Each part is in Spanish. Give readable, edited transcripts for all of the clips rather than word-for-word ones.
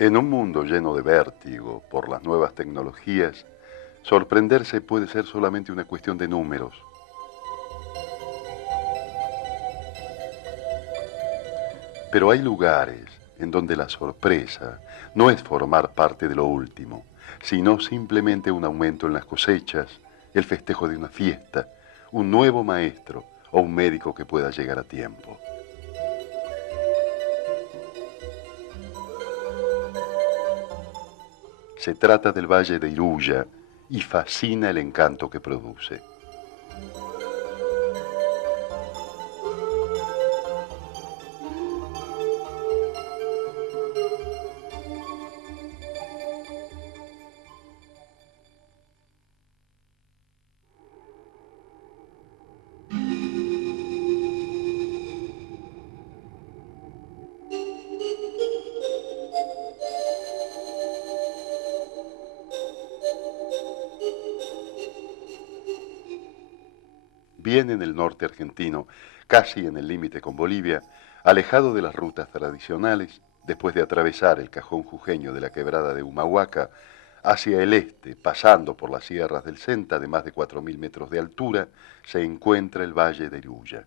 En un mundo lleno de vértigo por las nuevas tecnologías, sorprenderse puede ser solamente una cuestión de números. Pero hay lugares en donde la sorpresa no es formar parte de lo último, sino simplemente un aumento en las cosechas, el festejo de una fiesta, un nuevo maestro o un médico que pueda llegar a tiempo. Se trata del Valle de Iruya y fascina el encanto que produce. Bien en el norte argentino, casi en el límite con Bolivia, alejado de las rutas tradicionales, después de atravesar el cajón jujeño de la quebrada de Humahuaca, hacia el este, pasando por las sierras del Senta de más de 4.000 metros de altura, se encuentra el Valle de Iruya.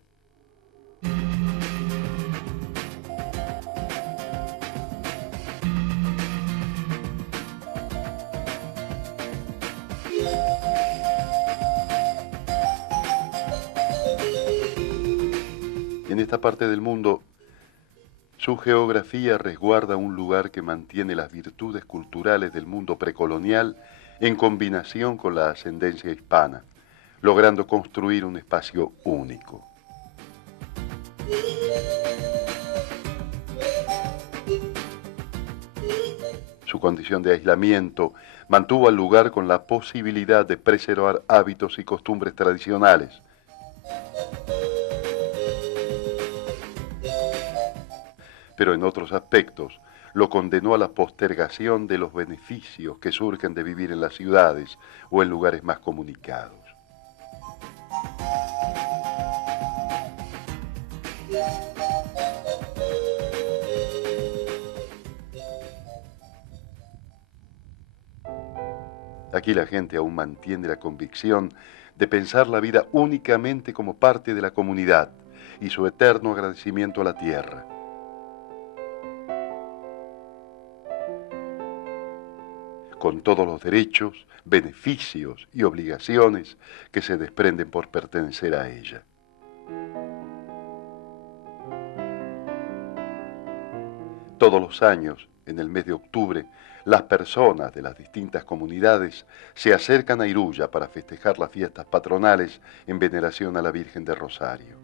En esta parte del mundo, su geografía resguarda un lugar que mantiene las virtudes culturales del mundo precolonial en combinación con la ascendencia hispana, logrando construir un espacio único. Su condición de aislamiento mantuvo al lugar con la posibilidad de preservar hábitos y costumbres tradicionales, pero en otros aspectos lo condenó a la postergación de los beneficios que surgen de vivir en las ciudades o en lugares más comunicados. Aquí la gente aún mantiene la convicción de pensar la vida únicamente como parte de la comunidad y su eterno agradecimiento a la tierra. Con todos los derechos, beneficios y obligaciones que se desprenden por pertenecer a ella. Todos los años, en el mes de octubre, las personas de las distintas comunidades se acercan a Iruya para festejar las fiestas patronales en veneración a la Virgen de Rosario.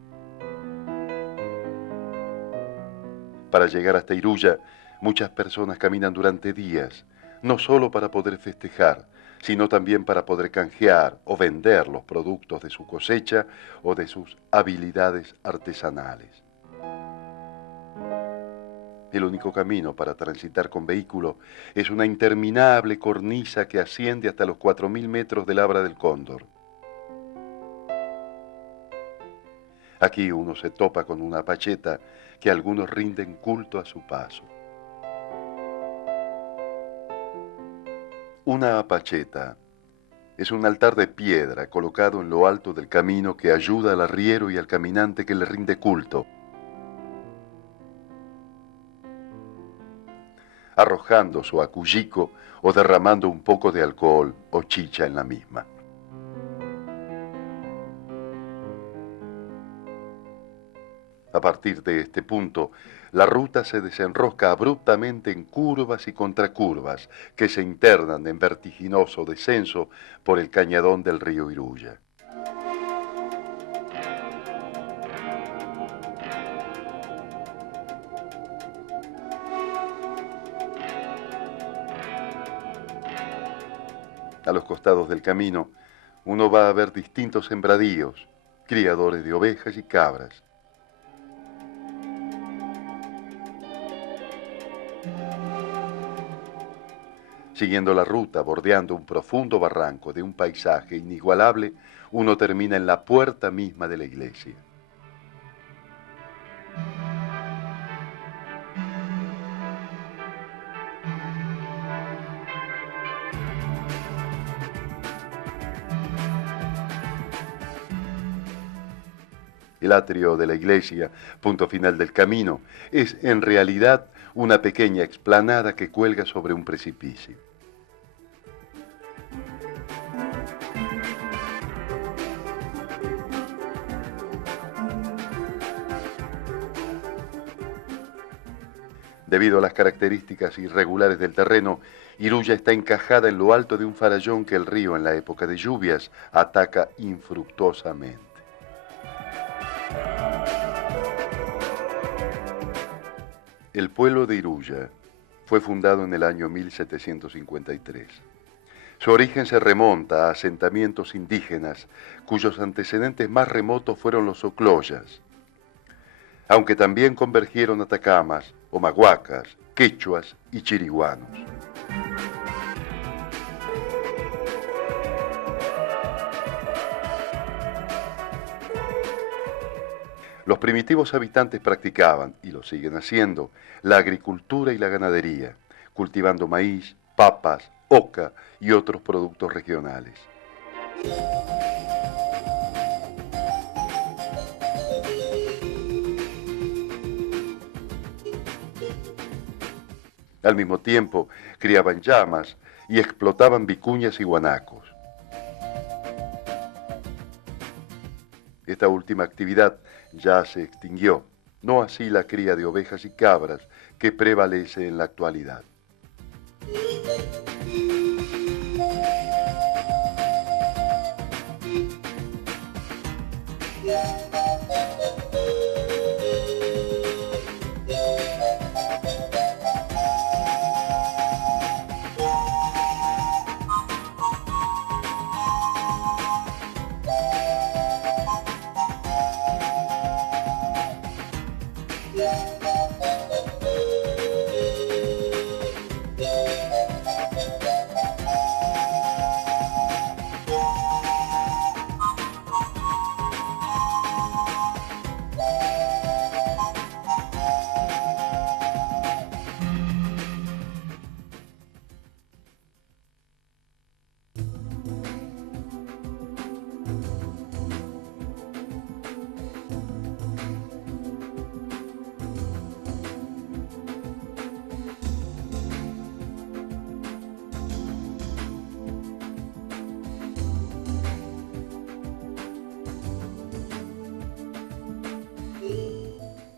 Para llegar hasta Iruya, muchas personas caminan durante días, no solo para poder festejar, sino también para poder canjear o vender los productos de su cosecha o de sus habilidades artesanales. El único camino para transitar con vehículo es una interminable cornisa que asciende hasta los 4.000 metros del Abra del Cóndor. Aquí uno se topa con una pacheta que algunos rinden culto a su paso. Una apacheta es un altar de piedra colocado en lo alto del camino que ayuda al arriero y al caminante que le rinde culto, arrojando su acullico o derramando un poco de alcohol o chicha en la misma. A partir de este punto, la ruta se desenrosca abruptamente en curvas y contracurvas que se internan en vertiginoso descenso por el cañadón del río Iruya. A los costados del camino, uno va a ver distintos sembradíos, criadores de ovejas y cabras. Siguiendo la ruta, bordeando un profundo barranco de un paisaje inigualable, uno termina en la puerta misma de la iglesia. El atrio de la iglesia, punto final del camino, es en realidad una pequeña explanada que cuelga sobre un precipicio. Debido a las características irregulares del terreno, Iruya está encajada en lo alto de un farallón que el río en la época de lluvias ataca infructuosamente. El pueblo de Iruya fue fundado en el año 1753. Su origen se remonta a asentamientos indígenas cuyos antecedentes más remotos fueron los ocloyas, aunque también convergieron atacamas, omaguacas, quechuas y chiriguanos. Los primitivos habitantes practicaban, y lo siguen haciendo, la agricultura y la ganadería, cultivando maíz, papas, oca y otros productos regionales. Al mismo tiempo, criaban llamas y explotaban vicuñas y guanacos. Esta última actividad ya se extinguió, no así la cría de ovejas y cabras que prevalece en la actualidad.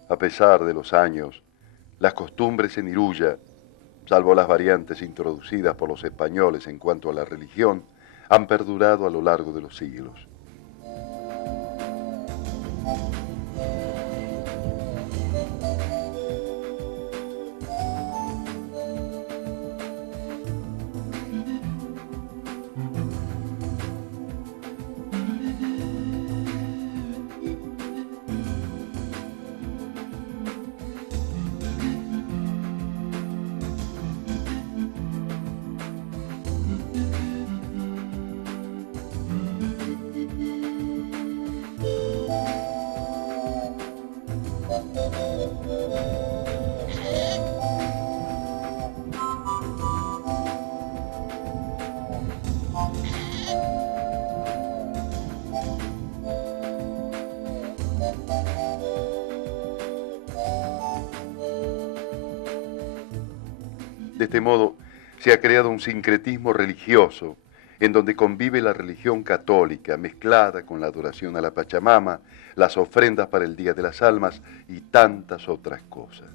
A pesar de los años, las costumbres en Iruya, salvo las variantes introducidas por los españoles en cuanto a la religión, han perdurado a lo largo de los siglos. De este modo, se ha creado un sincretismo religioso en donde convive la religión católica mezclada con la adoración a la Pachamama, las ofrendas para el Día de las Almas y tantas otras cosas.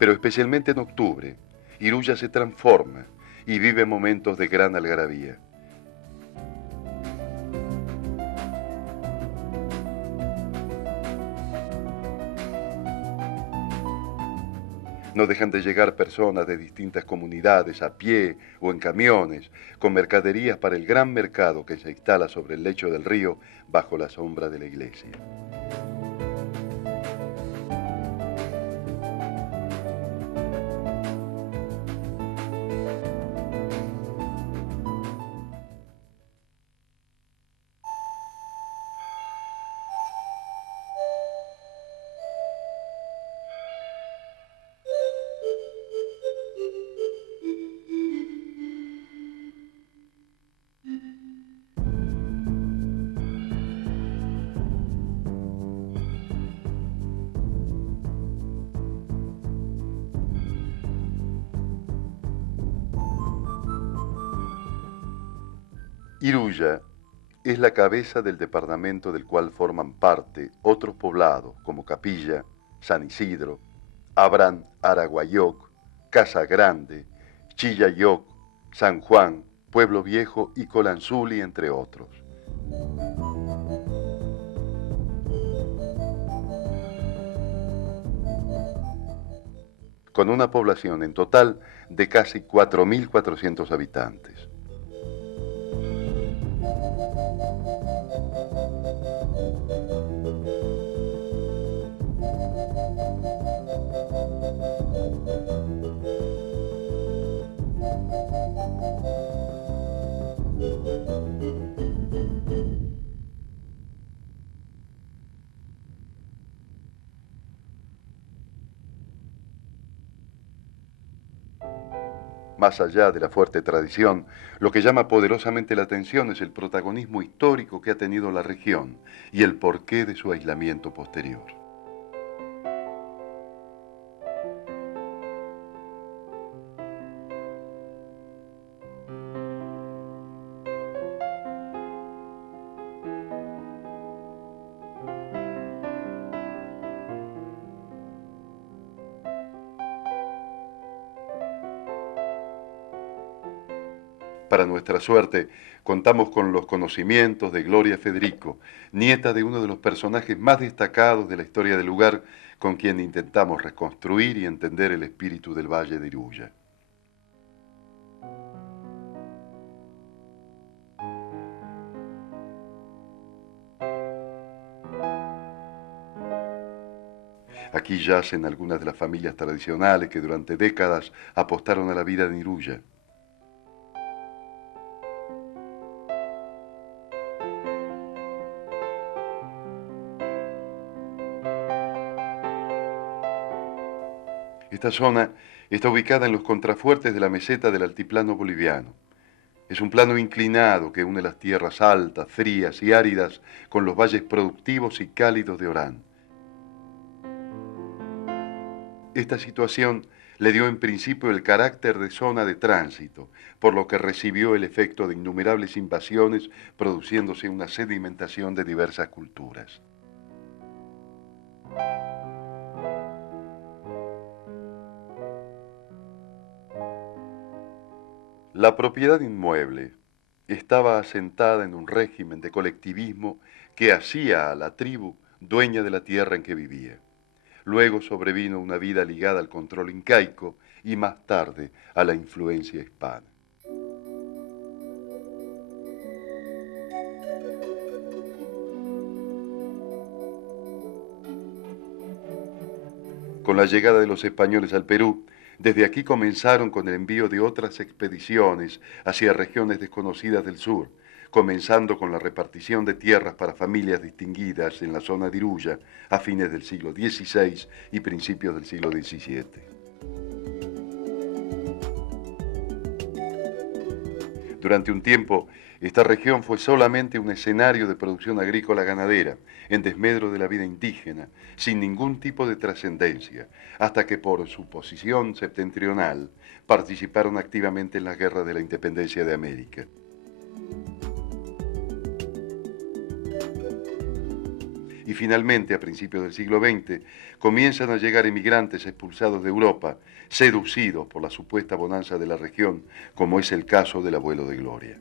Pero especialmente en octubre, Iruya se transforma y vive momentos de gran algarabía. No dejan de llegar personas de distintas comunidades a pie o en camiones, con mercaderías para el gran mercado que se instala sobre el lecho del río bajo la sombra de la iglesia. Iruya es la cabeza del departamento del cual forman parte otros poblados como Capilla, San Isidro, Abrán Araguayoc, Casa Grande, Chillayoc, San Juan, Pueblo Viejo y Colanzuli, entre otros. Con una población en total de casi 4.400 habitantes. Más allá de la fuerte tradición, lo que llama poderosamente la atención es el protagonismo histórico que ha tenido la región y el porqué de su aislamiento posterior. Para nuestra suerte, contamos con los conocimientos de Gloria Federico, nieta de uno de los personajes más destacados de la historia del lugar, con quien intentamos reconstruir y entender el espíritu del Valle de Iruya. Aquí yacen algunas de las familias tradicionales que durante décadas apostaron a la vida en Iruya. Esta zona está ubicada en los contrafuertes de la meseta del altiplano boliviano. Es un plano inclinado que une las tierras altas, frías y áridas con los valles productivos y cálidos de Orán. Esta situación le dio en principio el carácter de zona de tránsito, por lo que recibió el efecto de innumerables invasiones, produciéndose una sedimentación de diversas culturas. La propiedad inmueble estaba asentada en un régimen de colectivismo que hacía a la tribu dueña de la tierra en que vivía. Luego sobrevino una vida ligada al control incaico y más tarde a la influencia hispana. Con la llegada de los españoles al Perú, desde aquí comenzaron con el envío de otras expediciones hacia regiones desconocidas del sur, comenzando con la repartición de tierras para familias distinguidas en la zona de Iruya a fines del siglo XVI y principios del siglo XVII. Durante un tiempo, esta región fue solamente un escenario de producción agrícola ganadera, en desmedro de la vida indígena, sin ningún tipo de trascendencia, hasta que por su posición septentrional participaron activamente en la guerra de la independencia de América. Y finalmente, a principios del siglo XX, comienzan a llegar emigrantes expulsados de Europa, seducidos por la supuesta bonanza de la región, como es el caso del abuelo de Gloria.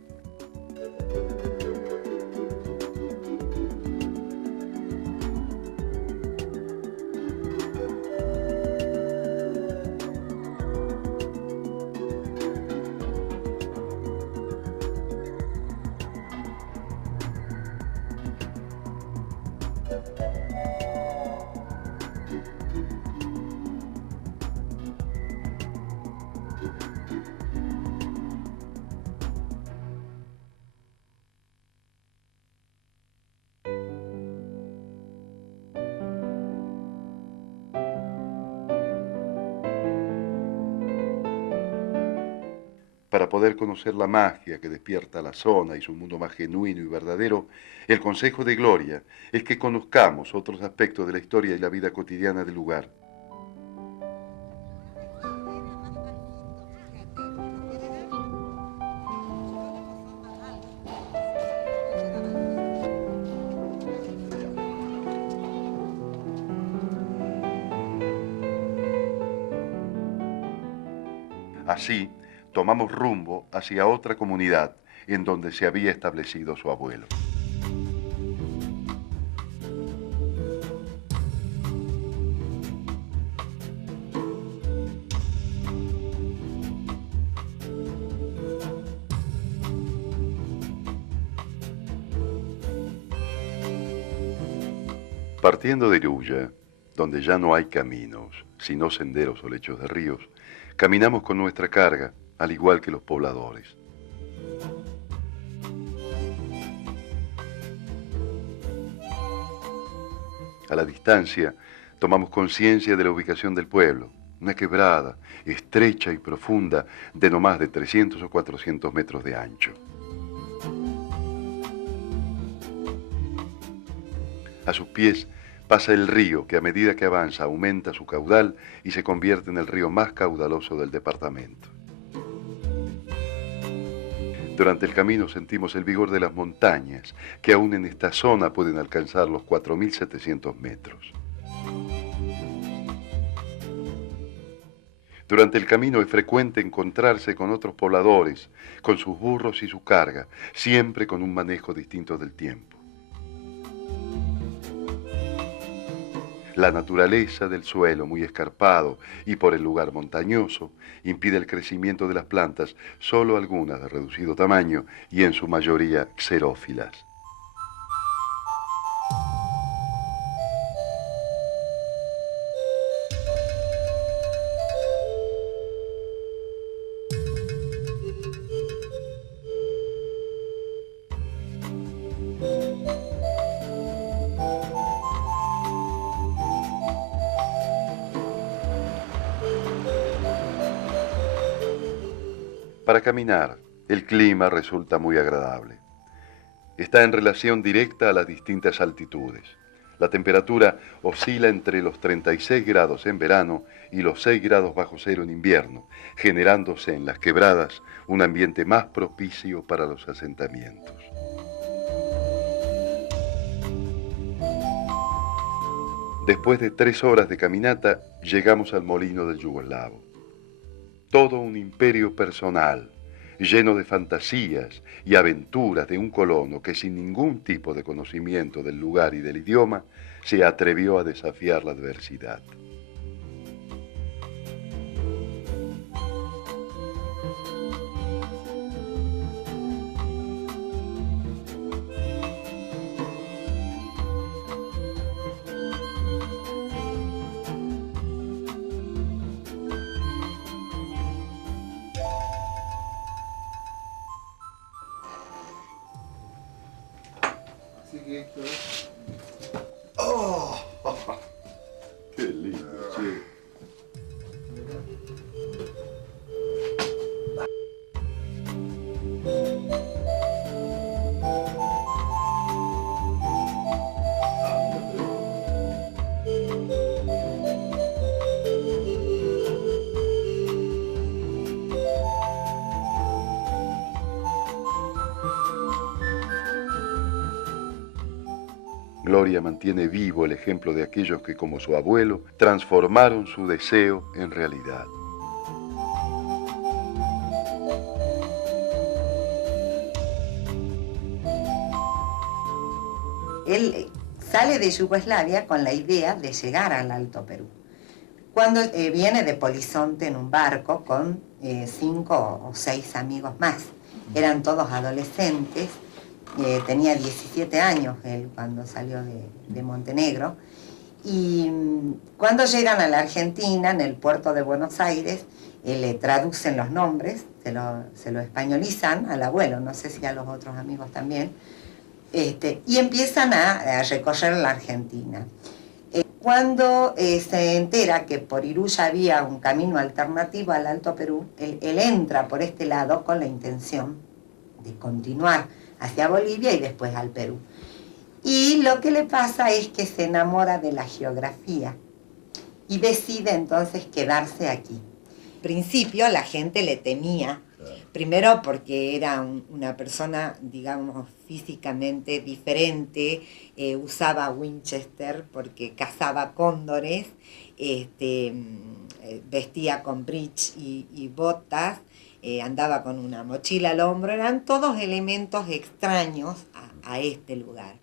Para poder conocer la magia que despierta la zona y su mundo más genuino y verdadero, el consejo de Gloria es que conozcamos otros aspectos de la historia y la vida cotidiana del lugar. Así, tomamos rumbo hacia otra comunidad en donde se había establecido su abuelo. Partiendo de Iruya, donde ya no hay caminos, sino senderos o lechos de ríos, caminamos con nuestra carga, al igual que los pobladores. A la distancia, tomamos conciencia de la ubicación del pueblo, una quebrada, estrecha y profunda, de no más de 300 o 400 metros de ancho. A sus pies pasa el río que a medida que avanza aumenta su caudal y se convierte en el río más caudaloso del departamento. Durante el camino sentimos el vigor de las montañas, que aún en esta zona pueden alcanzar los 4.700 metros. Durante el camino es frecuente encontrarse con otros pobladores, con sus burros y su carga, siempre con un manejo distinto del tiempo. La naturaleza del suelo, muy escarpado, y por el lugar montañoso, impide el crecimiento de las plantas, solo algunas de reducido tamaño y en su mayoría xerófilas. Para caminar, el clima resulta muy agradable. Está en relación directa a las distintas altitudes. La temperatura oscila entre los 36 grados en verano y los 6 grados bajo cero en invierno, generándose en las quebradas un ambiente más propicio para los asentamientos. Después de 3 horas de caminata, llegamos al molino del Yugoslavo. Todo un imperio personal, lleno de fantasías y aventuras de un colono que sin ningún tipo de conocimiento del lugar y del idioma, se atrevió a desafiar la adversidad. Así que esto es... ¡Oh! ¡Qué lindo, che! Gloria mantiene vivo el ejemplo de aquellos que, como su abuelo, transformaron su deseo en realidad. Él sale de Yugoslavia con la idea de llegar al Alto Perú. Cuando viene de Polizonte en un barco con 5 o 6 amigos más. Eran todos adolescentes. Tenía 17 años él cuando salió de Montenegro. Y cuando llegan a la Argentina, en el puerto de Buenos Aires, le traducen los nombres, se lo españolizan al abuelo, no sé si a los otros amigos también, y empiezan a recorrer la Argentina. Cuando se entera que por Iruya había un camino alternativo al Alto Perú, él entra por este lado con la intención de continuar hacia Bolivia y después al Perú. Y lo que le pasa es que se enamora de la geografía y decide entonces quedarse aquí. Al principio la gente le temía, primero porque era una persona, digamos, físicamente diferente, usaba Winchester porque cazaba cóndores, vestía con bridge y botas, andaba con una mochila al hombro, eran todos elementos extraños a este lugar.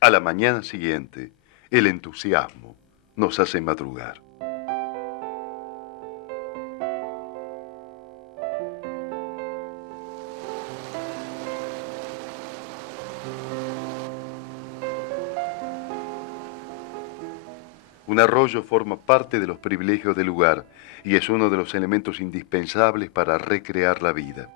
A la mañana siguiente, el entusiasmo nos hace madrugar. Un arroyo forma parte de los privilegios del lugar y es uno de los elementos indispensables para recrear la vida.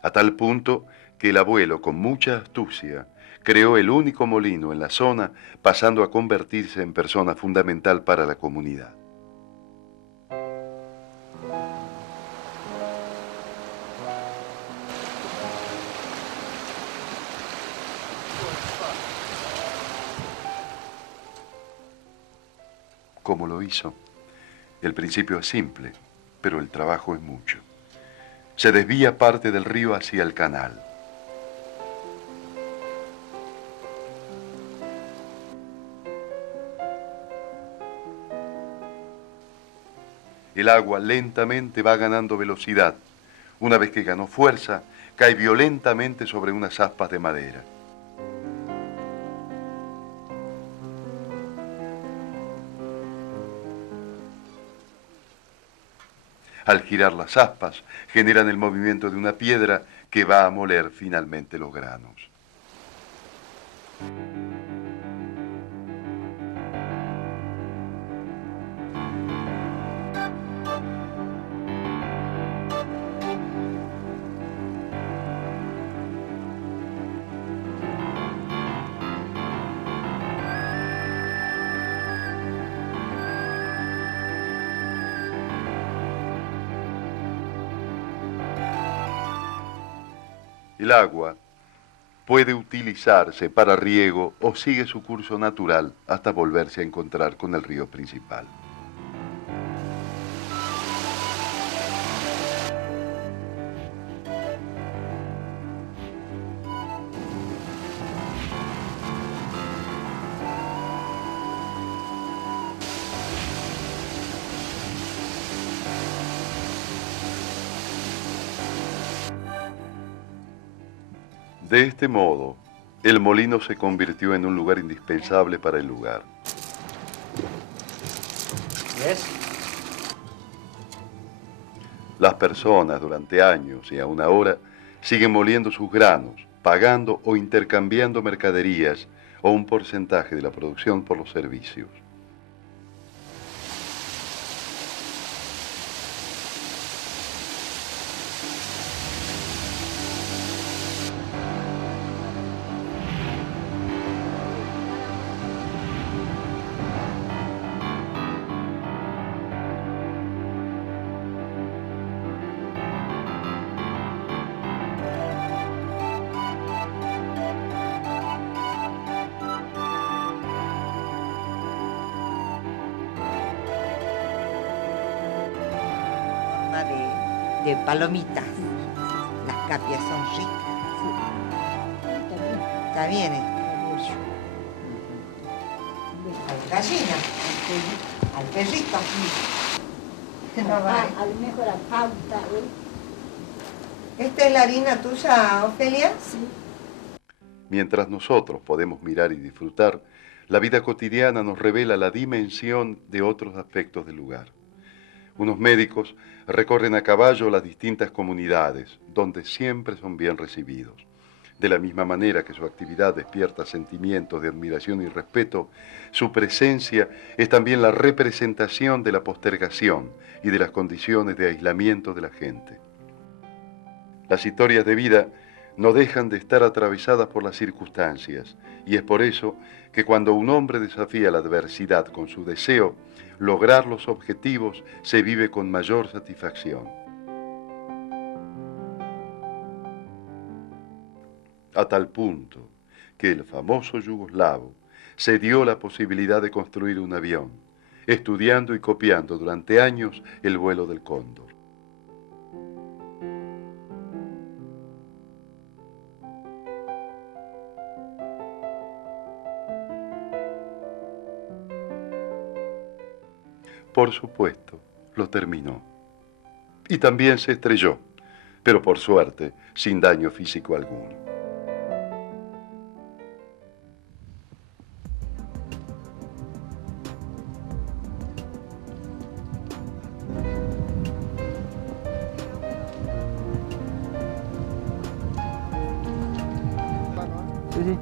A tal punto que el abuelo, con mucha astucia, creó el único molino en la zona, pasando a convertirse en persona fundamental para la comunidad. ¿Cómo lo hizo? El principio es simple, pero el trabajo es mucho. Se desvía parte del río hacia el canal. El agua lentamente va ganando velocidad. Una vez que ganó fuerza, cae violentamente sobre unas aspas de madera. Al girar las aspas, generan el movimiento de una piedra que va a moler finalmente los granos. El agua puede utilizarse para riego o sigue su curso natural hasta volverse a encontrar con el río principal. De este modo, el molino se convirtió en un lugar indispensable para el lugar. ¿Ves? Las personas durante años y aún ahora siguen moliendo sus granos, pagando o intercambiando mercaderías o un porcentaje de la producción por los servicios. De palomitas. Las capias son ricas. Está bien. Al gallina. Al perrito. No vale. A lo mejor la pauta, ¿Esta es la harina tuya, Ofelia? Sí. Mientras nosotros podemos mirar y disfrutar, la vida cotidiana nos revela la dimensión de otros aspectos del lugar. Unos médicos recorren a caballo las distintas comunidades, donde siempre son bien recibidos. De la misma manera que su actividad despierta sentimientos de admiración y respeto, su presencia es también la representación de la postergación y de las condiciones de aislamiento de la gente. Las historias de vida no dejan de estar atravesadas por las circunstancias, y es por eso que cuando un hombre desafía la adversidad con su deseo, lograr los objetivos se vive con mayor satisfacción. A tal punto que el famoso yugoslavo se dio la posibilidad de construir un avión, estudiando y copiando durante años el vuelo del cóndor. Por supuesto, lo terminó. Y también se estrelló, pero por suerte, sin daño físico alguno. Sí, sí.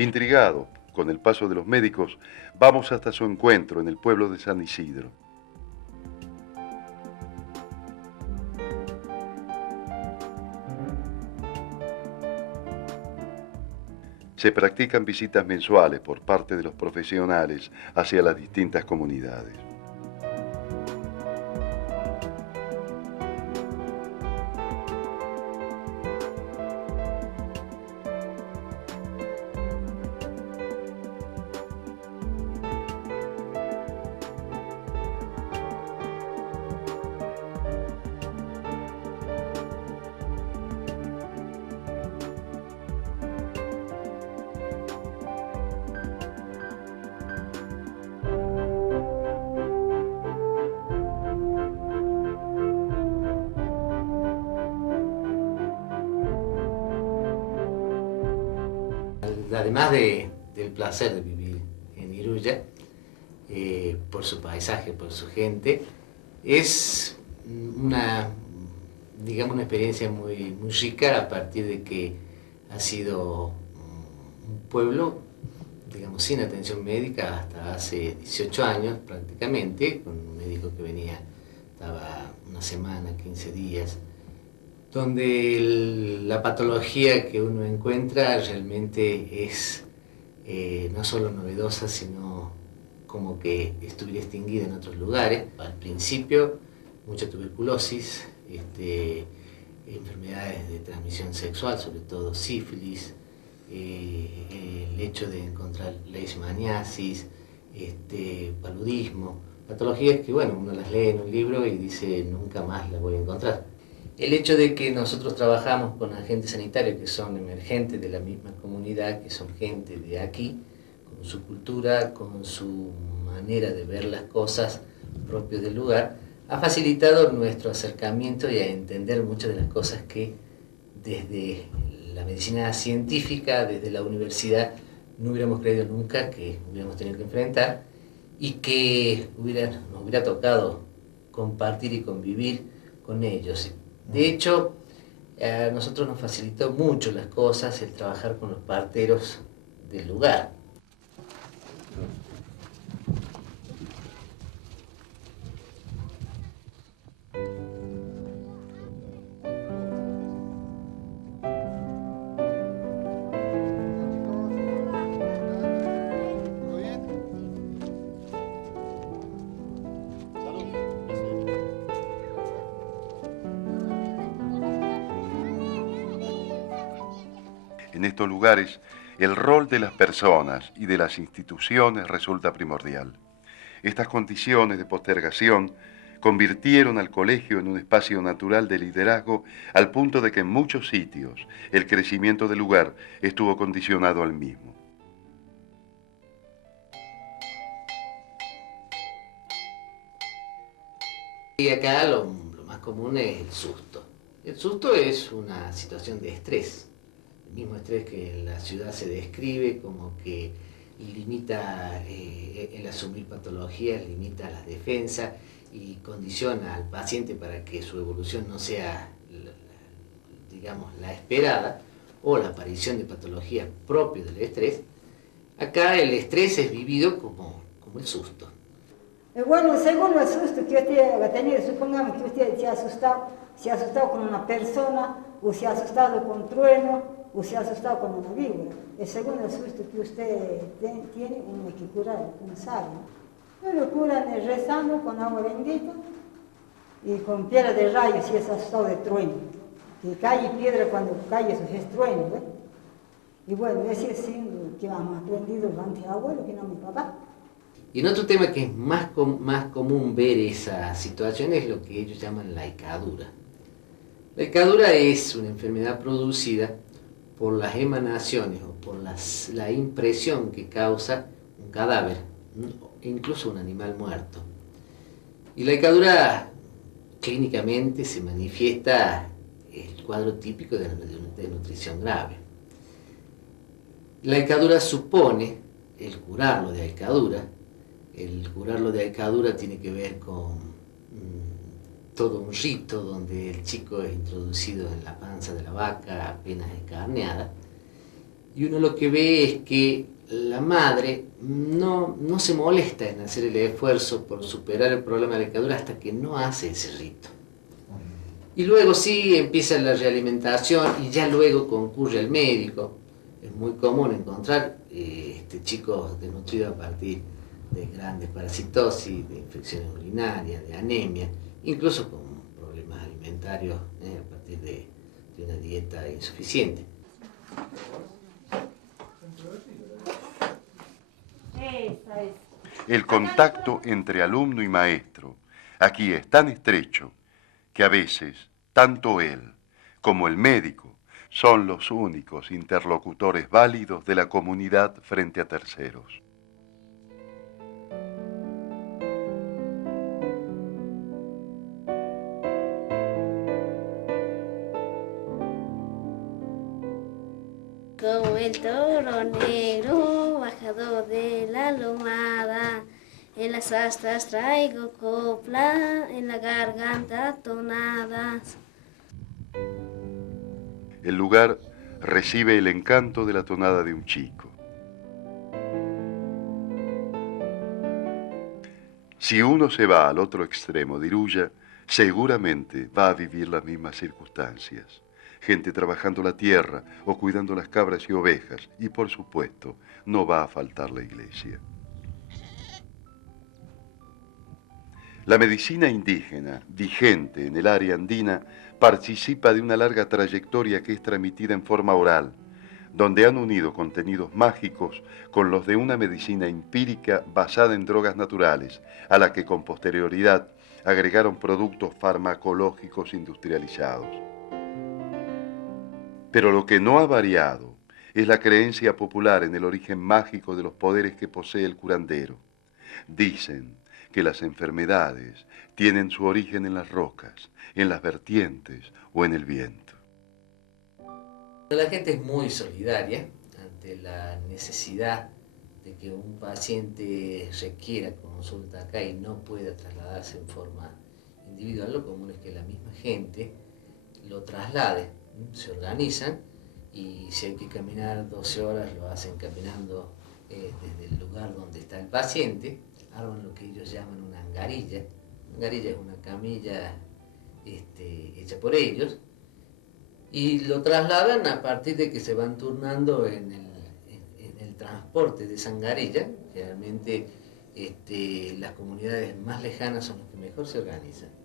Intrigado con el paso de los médicos, vamos hasta su encuentro en el pueblo de San Isidro. Se practican visitas mensuales por parte de los profesionales hacia las distintas comunidades. Además del placer de vivir en Iruya, por su paisaje, por su gente, es digamos, una experiencia muy rica a partir de que ha sido un pueblo, digamos, sin atención médica hasta hace 18 años prácticamente, con un médico que venía, estaba una semana, 15 días, donde la patología que uno encuentra realmente es no solo novedosa, sino como que estuviera extinguida en otros lugares. Al principio, mucha tuberculosis, enfermedades de transmisión sexual, sobre todo sífilis, el hecho de encontrar leishmaniasis, paludismo, patologías que, bueno, uno las lee en un libro y dice, nunca más las voy a encontrar. El hecho de que nosotros trabajamos con agentes sanitarios que son emergentes de la misma comunidad, que son gente de aquí, con su cultura, con su manera de ver las cosas propios del lugar, ha facilitado nuestro acercamiento y a entender muchas de las cosas que desde la medicina científica, desde la universidad, no hubiéramos creído nunca que hubiéramos tenido que enfrentar y que nos hubiera tocado compartir y convivir con ellos. De hecho, a nosotros nos facilitó mucho las cosas el trabajar con los parteros del lugar. En estos lugares, el rol de las personas y de las instituciones resulta primordial. Estas condiciones de postergación convirtieron al colegio en un espacio natural de liderazgo al punto de que en muchos sitios el crecimiento del lugar estuvo condicionado al mismo. Y acá lo más común es el susto. El susto es una situación de estrés. El mismo estrés que en la ciudad se describe como que limita el asumir patologías, limita las defensas y condiciona al paciente para que su evolución no sea, digamos, la esperada o la aparición de patologías propias del estrés. Acá el estrés es vivido como el susto. Bueno, según el susto que usted ha tenido, supongamos que usted se ha asustado con una persona, o se ha asustado con trueno, o se ha asustado con una víbora. Es según el susto que usted tiene, uno hay que curar, uno sabe. No lo curan rezando con agua bendita y con piedra de rayos y es asustado de trueno. Que cae piedra cuando cae eso es trueno, ¿ves? Y bueno, ese es que hemos aprendido los antiguos, que no mi papá. Y en otro tema que es más común ver esa situación es lo que ellos llaman la icadura. La icadura es una enfermedad producida por las emanaciones o por la impresión que causa un cadáver, incluso un animal muerto. Y la icadura clínicamente se manifiesta el cuadro típico de desnutrición grave. La icadura supone el curarlo de icadura. El curarlo de icadura tiene que ver con todo un rito donde el chico es introducido en la panza de la vaca apenas escarneada. Y uno lo que ve es que la madre no se molesta en hacer el esfuerzo por superar el problema de la icadura hasta que no hace ese rito. Y luego sí empieza la realimentación y ya luego concurre al médico. Es muy común encontrar chicos desnutridos a partir de grandes parasitosis, de infecciones urinarias, de anemia, incluso con problemas alimentarios a partir de una dieta insuficiente. El contacto entre alumno y maestro aquí es tan estrecho que a veces tanto él como el médico son los únicos interlocutores válidos de la comunidad frente a terceros. Como el toro negro bajado de la lomada, en las astas traigo copla, en la garganta tonadas. El lugar recibe el encanto de la tonada de un chico. Si uno se va al otro extremo de Iruya, seguramente va a vivir las mismas circunstancias. Gente trabajando la tierra o cuidando las cabras y ovejas, y por supuesto, no va a faltar la iglesia. La medicina indígena, vigente en el área andina, participa de una larga trayectoria que es transmitida en forma oral, donde han unido contenidos mágicos con los de una medicina empírica basada en drogas naturales, a la que con posterioridad agregaron productos farmacológicos industrializados. Pero lo que no ha variado es la creencia popular en el origen mágico de los poderes que posee el curandero. Dicen que las enfermedades tienen su origen en las rocas, en las vertientes o en el viento. La gente es muy solidaria ante la necesidad de que un paciente requiera consulta acá y no pueda trasladarse en forma individual. Lo común es que la misma gente lo traslade, se organizan y si hay que caminar 12 horas lo hacen caminando desde el lugar donde está el paciente, arman lo que ellos llaman una angarilla. Una angarilla es una camilla hecha por ellos y lo trasladan a partir de que se van turnando en el transporte de esa angarilla. Generalmente las comunidades más lejanas son las que mejor se organizan.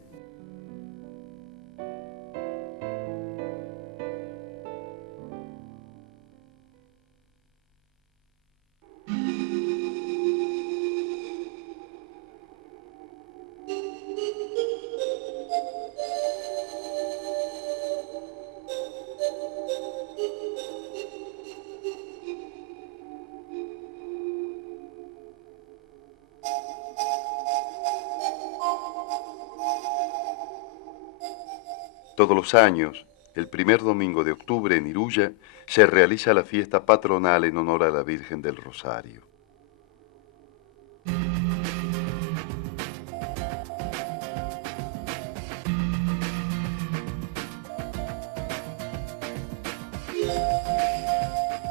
Todos los años, el primer domingo de octubre en Iruya, se realiza la fiesta patronal en honor a la Virgen del Rosario.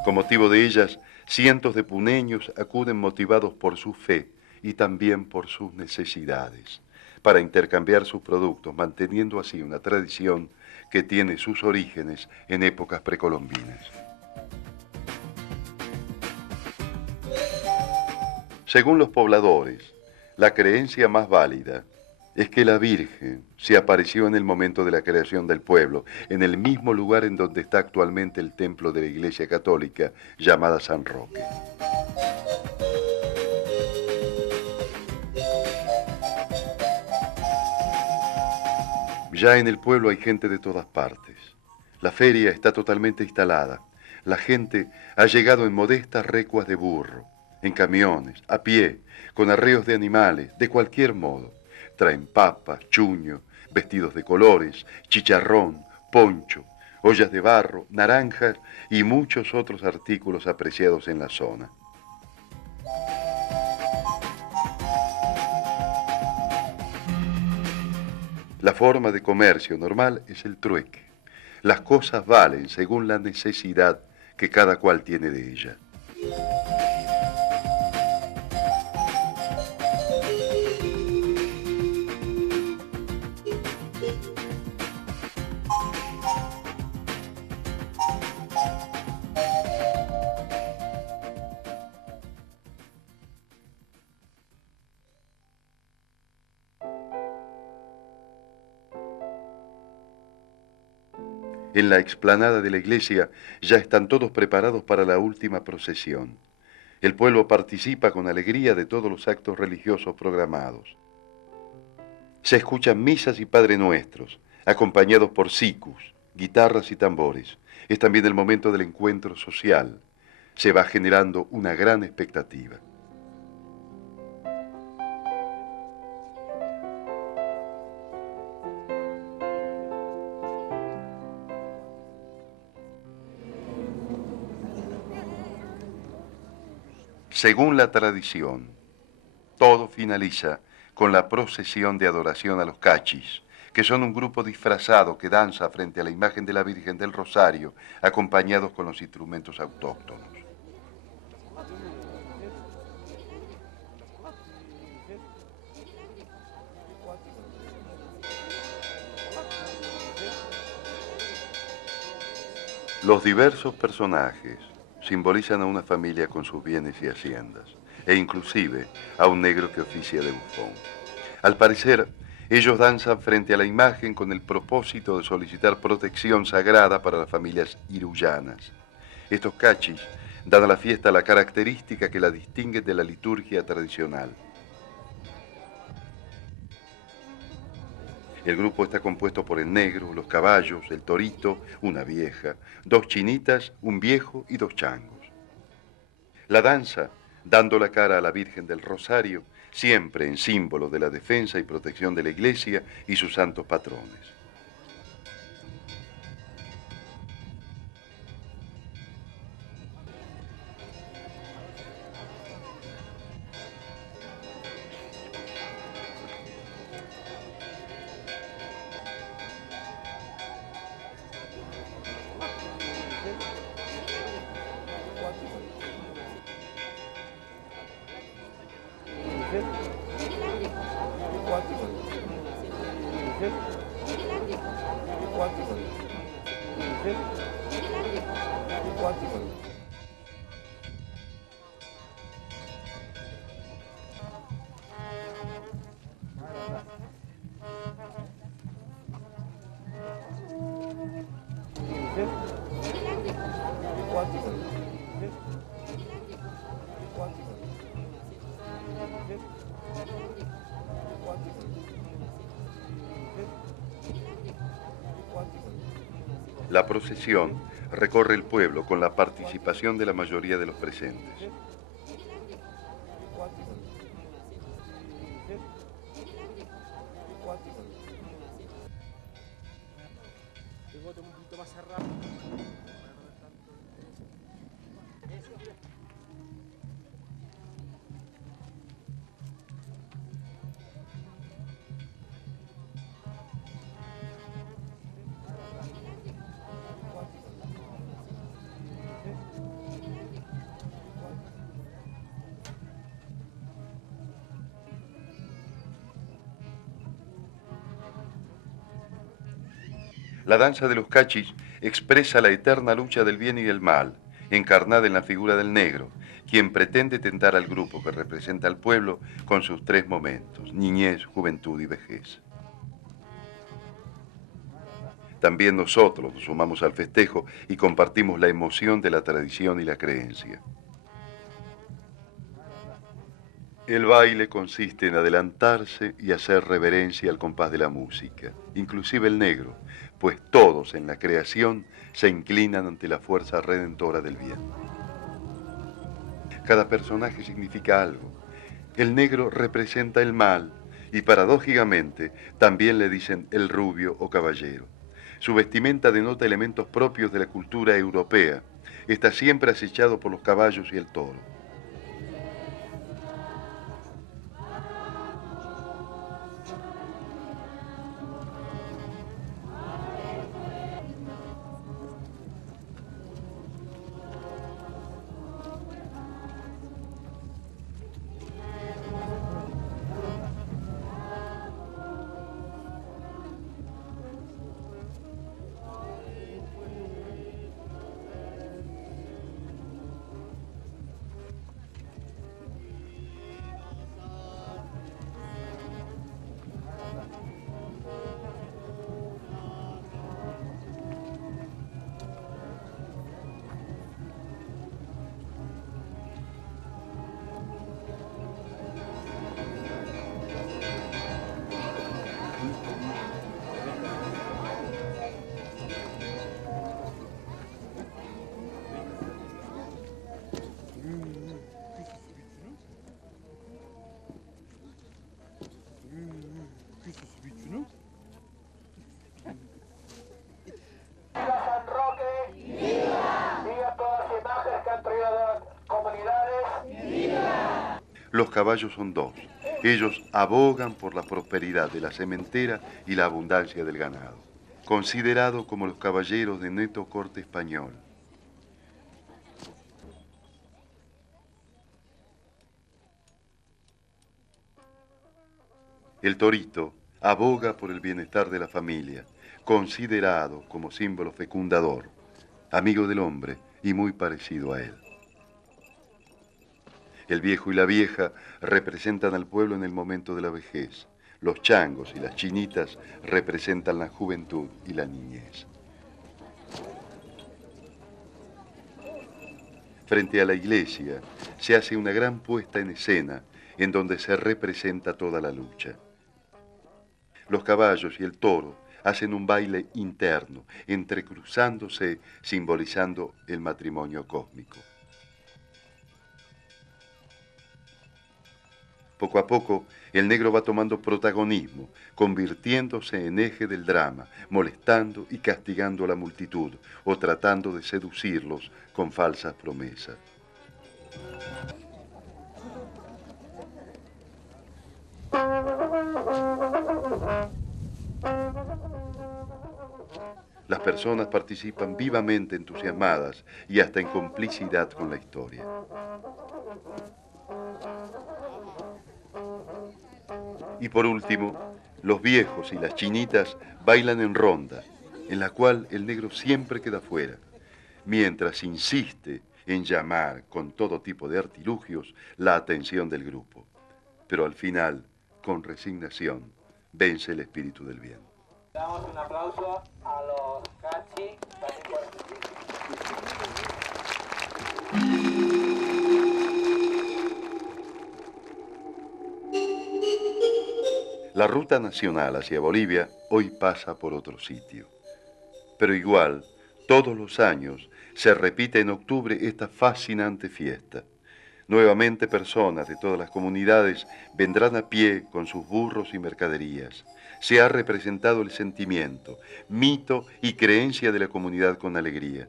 Con motivo de ellas, cientos de puneños acuden motivados por su fe y también por sus necesidades, para intercambiar sus productos, manteniendo así una tradición que tiene sus orígenes en épocas precolombinas. Según los pobladores, la creencia más válida es que la Virgen se apareció en el momento de la creación del pueblo, en el mismo lugar en donde está actualmente el templo de la Iglesia Católica, llamada San Roque. Ya en el pueblo hay gente de todas partes. La feria está totalmente instalada. La gente ha llegado en modestas recuas de burro, en camiones, a pie, con arreos de animales, de cualquier modo. Traen papas, chuño, vestidos de colores, chicharrón, poncho, ollas de barro, naranjas y muchos otros artículos apreciados en la zona. La forma de comercio normal es el trueque. Las cosas valen según la necesidad que cada cual tiene de ella. En la explanada de la iglesia ya están todos preparados para la última procesión. El pueblo participa con alegría de todos los actos religiosos programados. Se escuchan misas y Padre Nuestros, acompañados por sicus, guitarras y tambores. Es también el momento del encuentro social. Se va generando una gran expectativa. Según la tradición, todo finaliza con la procesión de adoración a los cachis, que son un grupo disfrazado que danza frente a la imagen de la Virgen del Rosario, acompañados con los instrumentos autóctonos. Los diversos personajes simbolizan a una familia con sus bienes y haciendas, e inclusive a un negro que oficia de bufón. Al parecer, ellos danzan frente a la imagen con el propósito de solicitar protección sagrada para las familias iruyanas. Estos cachis dan a la fiesta la característica que la distingue de la liturgia tradicional. El grupo está compuesto por el negro, los caballos, el torito, una vieja, 2 chinitas, un viejo y 2 changos. La danza, dando la cara a la Virgen del Rosario, siempre en símbolo de la defensa y protección de la Iglesia y sus santos patrones. La procesión recorre el pueblo con la participación de la mayoría de los presentes. La danza de los cachis expresa la eterna lucha del bien y del mal, encarnada en la figura del negro, quien pretende tentar al grupo que representa al pueblo con sus tres momentos, niñez, juventud y vejez. También nosotros nos sumamos al festejo y compartimos la emoción de la tradición y la creencia. El baile consiste en adelantarse y hacer reverencia al compás de la música, inclusive el negro, pues todos en la creación se inclinan ante la fuerza redentora del bien. Cada personaje significa algo. El negro representa el mal y paradójicamente también le dicen el rubio o caballero. Su vestimenta denota elementos propios de la cultura europea. Está siempre acechado por los caballos y el toro. Los caballos son dos. Ellos abogan por la prosperidad de la sementera y la abundancia del ganado. Considerado como los caballeros de neto corte español. El torito aboga por el bienestar de la familia, considerado como símbolo fecundador, amigo del hombre y muy parecido a él. El viejo y la vieja representan al pueblo en el momento de la vejez. Los changos y las chinitas representan la juventud y la niñez. Frente a la iglesia se hace una gran puesta en escena en donde se representa toda la lucha. Los caballos y el toro hacen un baile interno, entrecruzándose, simbolizando el matrimonio cósmico. Poco a poco, el negro va tomando protagonismo, convirtiéndose en eje del drama, molestando y castigando a la multitud, o tratando de seducirlos con falsas promesas. Las personas participan vivamente entusiasmadas y hasta en complicidad con la historia. Y por último, los viejos y las chinitas bailan en ronda, en la cual el negro siempre queda fuera, mientras insiste en llamar con todo tipo de artilugios la atención del grupo. Pero al final, con resignación, vence el espíritu del bien. Damos un aplauso a los Cachi. La ruta nacional hacia Bolivia hoy pasa por otro sitio. Pero igual, todos los años se repite en octubre esta fascinante fiesta. Nuevamente personas de todas las comunidades vendrán a pie con sus burros y mercaderías. Se ha representado el sentimiento, mito y creencia de la comunidad con alegría.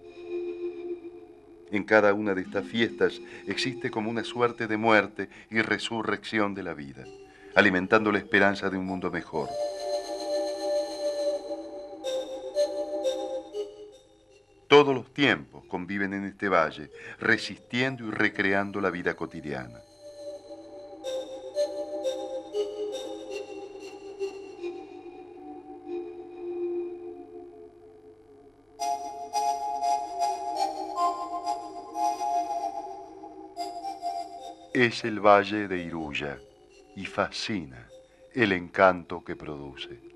En cada una de estas fiestas existe como una suerte de muerte y resurrección de la vida, alimentando la esperanza de un mundo mejor. Todos los tiempos conviven en este valle, resistiendo y recreando la vida cotidiana. Es el valle de Iruya y fascina el encanto que produce.